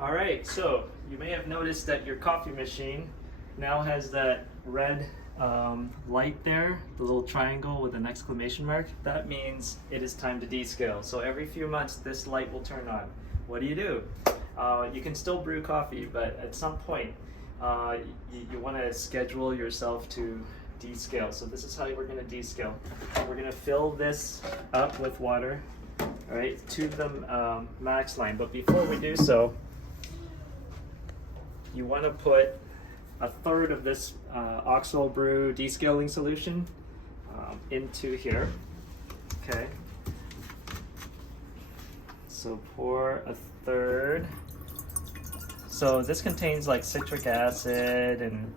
All right, so you may have noticed that your coffee machine now has that red light there, the little triangle with an exclamation mark. That means it is time to descale. So every few months this light will turn on. What do? You can still brew coffee, but at some point you want to schedule yourself to descale. So this is how we're going to descale. We're going to fill this up with water, all right, to the max line. But before we do so, you want to put a third of this OXO brew descaling solution into here. Okay. So pour a third. So this contains like citric acid and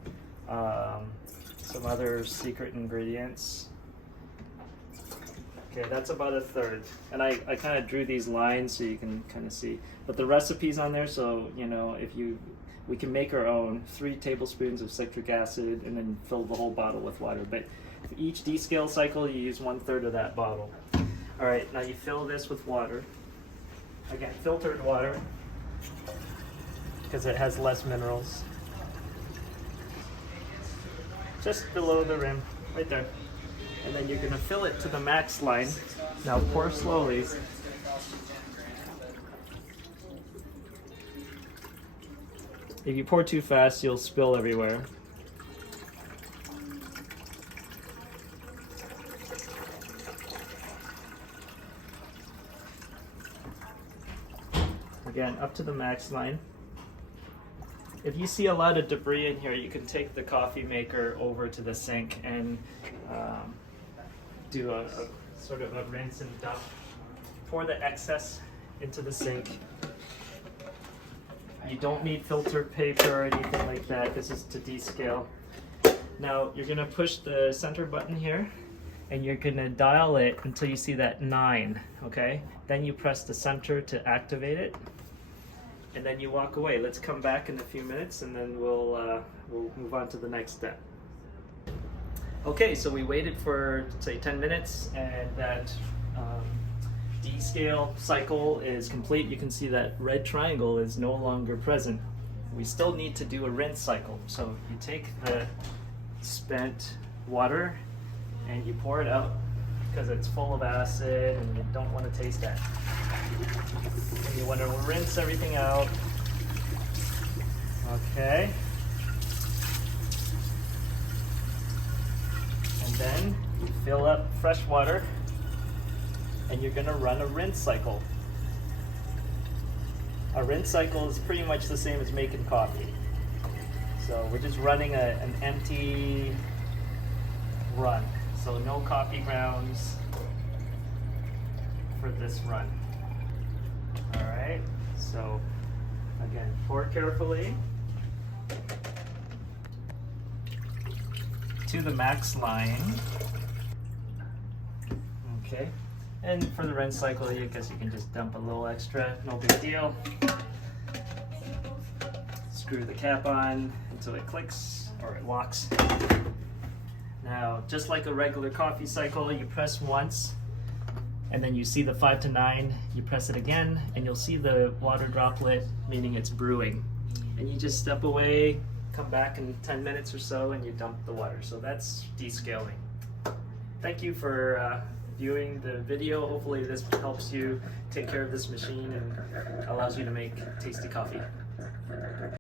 some other secret ingredients. Okay, that's about a third. And I kind of drew these lines so you can kind of see. But the recipe's on there, so you know, we can make our own. 3 tablespoons of citric acid and then fill the whole bottle with water. But for each descale cycle, you use 1/3 of that bottle. All right, now you fill this with water. Again, filtered water, because it has less minerals. Just below the rim, right there. And then you're gonna fill it to the max line. Now pour slowly. If you pour too fast, you'll spill everywhere. Again, up to the max line. If you see a lot of debris in here, you can take the coffee maker over to the sink and do a sort of a rinse and dump. Pour the excess into the sink. You don't need filtered paper or anything like that. This is to descale. Now you're gonna push the center button here and you're gonna dial it until you see that 9, okay? Then you press the center to activate it and then you walk away. Let's come back in a few minutes and then we'll move on to the next step. Okay, so we waited for say 10 minutes and that descale cycle is complete. You can see that red triangle is no longer present. We still need to do a rinse cycle. So you take the spent water and you pour it out because it's full of acid and you don't want to taste that. And you want to rinse everything out. Okay. And then you fill up fresh water and you're gonna run a rinse cycle. A rinse cycle is pretty much the same as making coffee. So we're just running an empty run. So no coffee grounds for this run. All right, so again, pour carefully to the max line. Okay. And for the rinse cycle, I guess you can just dump a little extra, no big deal. Screw the cap on until it clicks or it locks. Now, just like a regular coffee cycle, you press once and then you see the 5 to 9, you press it again and you'll see the water droplet, meaning it's brewing. And you just step away, come back in 10 minutes or so and you dump the water. So that's descaling. Thank you for viewing the video. Hopefully this helps you take care of this machine and allows you to make tasty coffee.